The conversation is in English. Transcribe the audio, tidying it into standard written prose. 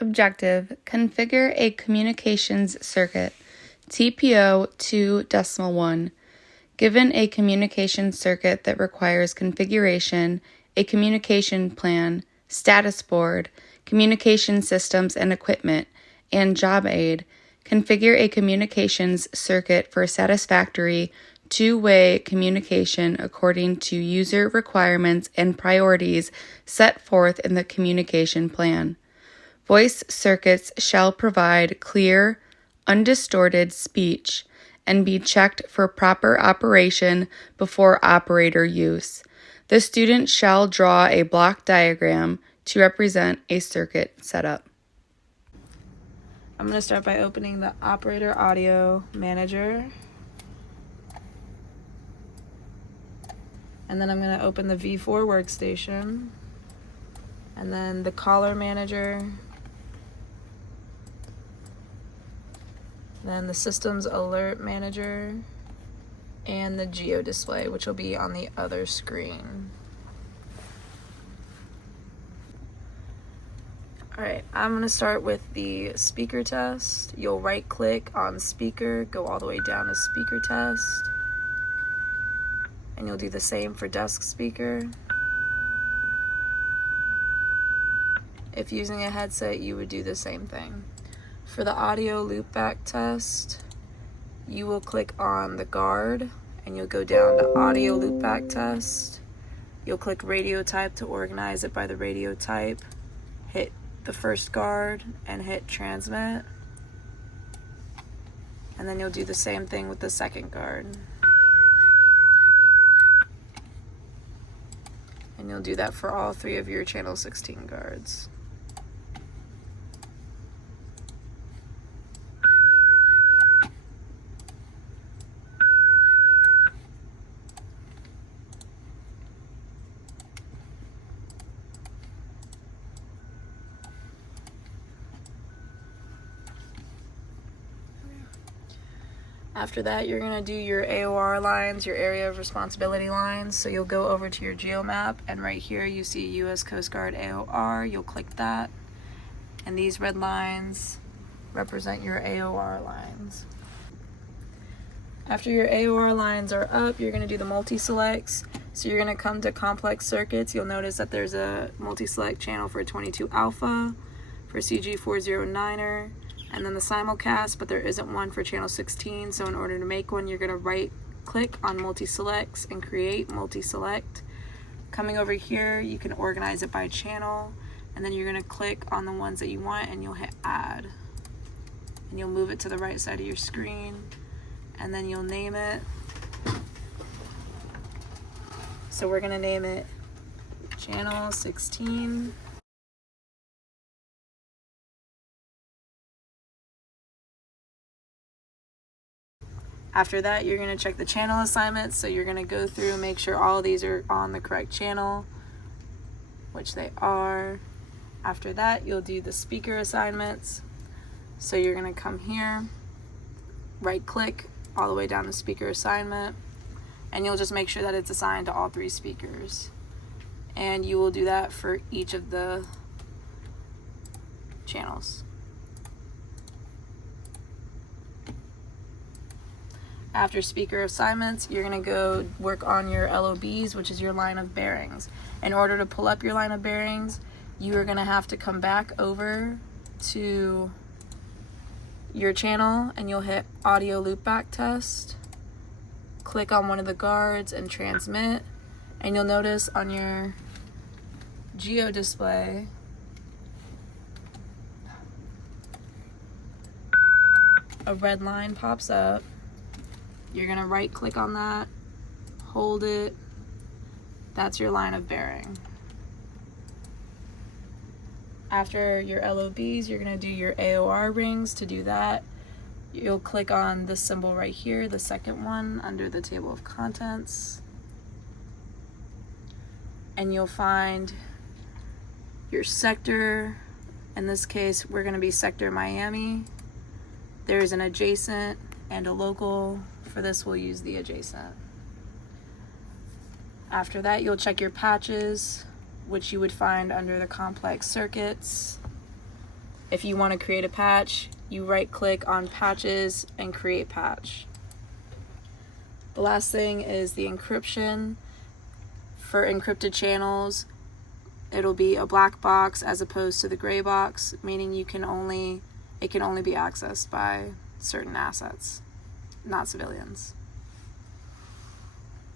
Objective: configure a communications circuit. TPO 2.1. Given a communication circuit that requires configuration, a communication plan, status board, communication systems and equipment, and job aid, configure a communications circuit for satisfactory two-way communication according to user requirements and priorities set forth in the communication plan. Voice circuits shall provide clear, undistorted speech and be checked for proper operation before operator use. The student shall draw a block diagram to represent a circuit setup. I'm going to start by opening the Operator Audio Manager. And then I'm going to open the V4 workstation. And then the Caller Manager. Then the Systems Alert Manager. And the Geo Display, which will be on the other screen. Alright, I'm going to start with the speaker test. You'll right click on speaker, go all the way down to speaker test. And you'll do the same for desk speaker. If using a headset, you would do the same thing. For the audio loopback test, you will click on the guard and you'll go down to audio loopback test. You'll click radio type to organize it by the radio type. Hit the first guard and hit transmit. And then you'll do the same thing with the second guard. And you'll do that for all three of your channel 16 guards. After that, you're going to do your AOR lines, your area of responsibility lines. So you'll go over to your geomap, and right here you see U.S. Coast Guard AOR. You'll click that, and these red lines represent your AOR lines. After your AOR lines are up, you're going to do the multi-selects. So you're going to come to complex circuits. You'll notice that there's a multi-select channel for 22 alpha, for CG409er, and then the simulcast, but there isn't one for channel 16. So in order to make one, you're going to right click on multi-selects and create multi-select. Coming over here, you can organize it by channel, and then you're going to click on the ones that you want and you'll hit add. And you'll move it to the right side of your screen, and then you'll name it. So we're going to name it channel 16. After that, you're going to check the channel assignments. So you're going to go through and make sure all of these are on the correct channel, which they are. After that, you'll do the speaker assignments. So you're going to come here, right click all the way down to speaker assignment, and you'll just make sure that it's assigned to all three speakers. And you will do that for each of the channels. After speaker assignments, you're going to go work on your LOBs, which is your line of bearings. In order to pull up your line of bearings, you are going to have to come back over to your channel and you'll hit audio loopback test. Click on one of the guards and transmit. And you'll notice on your geo display, a red line pops up. You're going to right click on that, hold it. That's your line of bearing. After your LOBs, you're going to do your AOR rings. To do that, you'll click on this symbol right here, the second one under the table of contents. And you'll find your sector. In this case, we're going to be sector Miami. There's an adjacent and a local. For this, we'll use the adjacent. After that, you'll check your patches, which you would find under the complex circuits. If you want to create a patch, you right click on patches and create patch. The last thing is the encryption. For encrypted channels, it'll be a black box as opposed to the gray box, meaning it can only be accessed by certain assets, not civilians.